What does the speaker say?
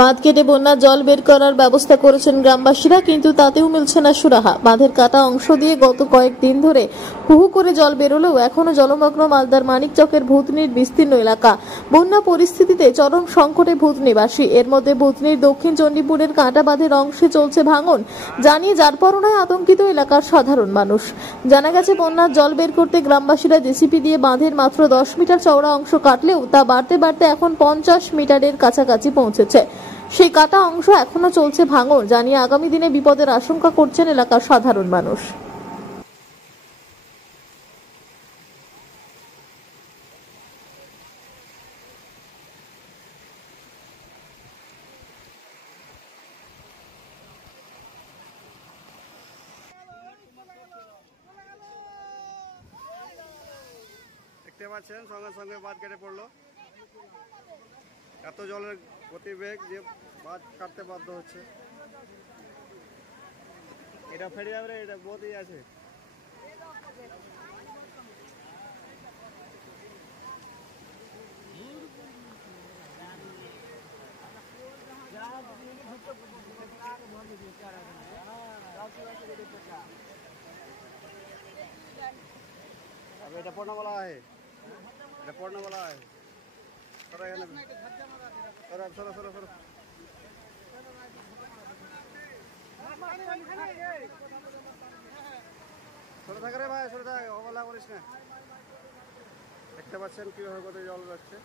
বাঁধ কেটে বন্যার জল বের করার ব্যবস্থা করেছেন গ্রামবাসীরা, কিন্তু তাতেও মিলছে না সুরাহা। বাঁধের কাটা অংশ দিয়ে গত কয়েকদিন ধরে হুহু করে জল বেরোলেও এখনো জলমগ্ন মালদার মানিকচকের ভূতনির বিস্তীর্ণ এলাকা। বন্যা পরিস্থিতিতে চরম সংকটে ভূতনিবাসী। এর মধ্যে ভূতনির দক্ষিণ চণ্ডীপুরের কাঁটা বাঁধের অংশে চলছে ভাঙন, জানিয়ে যারপরনায় আতঙ্কিত এলাকার সাধারণ মানুষ। জানা গেছে, বন্যার জল বের করতে গ্রামবাসীরা জেসিপি দিয়ে বাঁধের মাত্র 10 মিটার চওড়া অংশ কাটলেও তা বাড়তে বাড়তে এখন 50 মিটারের কাছাকাছি পৌঁছেছে। সেই কাটা অংশ এখনো চলছে ভাঙন, জানিয়ে আগামী দিনে বিপদের আশঙ্কা করছেন এলাকার সাধারণ মানুষ। দেখতে পাচ্ছেন সঙ্গে সঙ্গে বাঁধ কেটে পড়লো। এত জলের গতিবেগ যে বাঁধ কাটতে বাধ্য হচ্ছে। এটা ফেটে যাবে, এটা বহুতই আছে। अब এটা পড়না বলা হয়, এটা পড়না বলা হয়। সরো এখানে, সরো সরো সরো সরো। সরে থাক রে ভাই, সরে থাক, অবহেলা করিস না। দেখতে পাচ্ছেন কিভাবে কত জল যাচ্ছে।